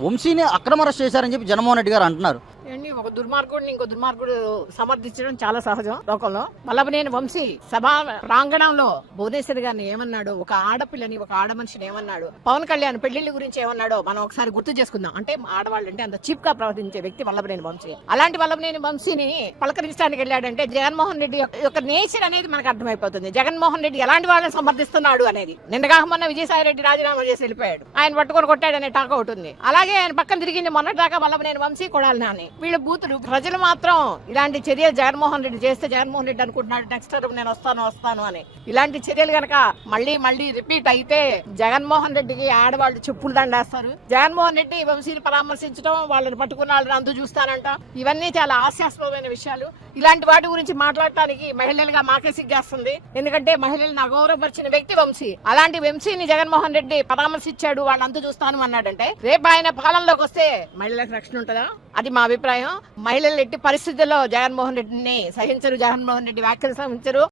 వంశీని అక్రమ అరెస్ట్ చేశారని చెప్పి జగన్మోహన్ రెడ్డి గారు అంటున్నారు. ఒక దుర్మార్గుడిని ఇంకో దుర్మార్గుడు సమర్థించడం చాలా సహజం లోకంలో. వల్లభనేని వంశీ సభా ప్రాంగణంలో భువనేశ్వరి గారిని ఏమన్నాడు, ఒక ఆడపిల్లని ఒక ఆడ మనిషిని ఏమన్నాడు, పవన్ కళ్యాణ్ పెళ్లిళ్ళ గురించి ఏమన్నాడో మనం ఒకసారి గుర్తు చేసుకుందాం. అంటే ఆడవాళ్ళు అంటే అంత చీప్ గా ప్రవర్తించే వ్యక్తి వల్లభనేని వంశీ. అలాంటి వల్లభనేని వంశీని పలకరించడానికి వెళ్ళాడంటే జగన్మోహన్ రెడ్డి యొక్క నేచర్ అనేది మనకు అర్థమైపోతుంది. జగన్మోహన్ రెడ్డి ఎలాంటి వాళ్ళని సమర్థిస్తున్నాడు అనేది. నిన్నగా మొన్న విజయసాయి రెడ్డి రాజీనామా చేసి వెళ్ళిపోయాడు, ఆయన పట్టుకొని కొట్టాడనే టాక్ అవుట్ ఉంది. అలాగే ఆయన పక్కన తిరిగింది మొన్నటిదాకా వల్లభనేని వంశీ కొడాలి నాని. వీళ్ళ బూతులు ప్రజలు మాత్రం ఇలాంటి చర్యలు జగన్మోహన్ రెడ్డి చేస్తే జగన్మోహన్ రెడ్డి అనుకుంటున్నాడు నెక్స్ట్ టర్మ్ నేను వస్తాను అని. ఇలాంటి చర్యలు గనక మళ్ళీ రిపీట్ అయితే జగన్మోహన్ రెడ్డికి ఆడవాళ్ళు చెప్పులు దండేస్తారు. జగన్మోహన్ రెడ్డి వంశీని పరామర్శించడం, వాళ్ళని పట్టుకున్న వాళ్ళని అందు చూస్తానంట, ఇవన్నీ చాలా హాస్యాస్పదమైన విషయాలు. ఇలాంటి వాటి గురించి మాట్లాడటానికి మహిళలుగా మాకే సిగ్గేస్తుంది. ఎందుకంటే మహిళలను అగౌరవపరిచిన వ్యక్తి వంశీ. అలాంటి వంశీని జగన్మోహన్ రెడ్డి పరామర్శించాడు, వాళ్ళని అందు చూస్తాను అన్నాడంటే రేపు ఆయన పాలనలోకి వస్తే మహిళలకు రక్షణ ఉంటుందా? అది మా అభిప్రాయం. మహిళలు ఎట్టి పరిస్థితుల్లో జగన్మోహన్ రెడ్డిని సహించరు, జగన్మోహన్ రెడ్డి వ్యాఖ్యలు సహించరు.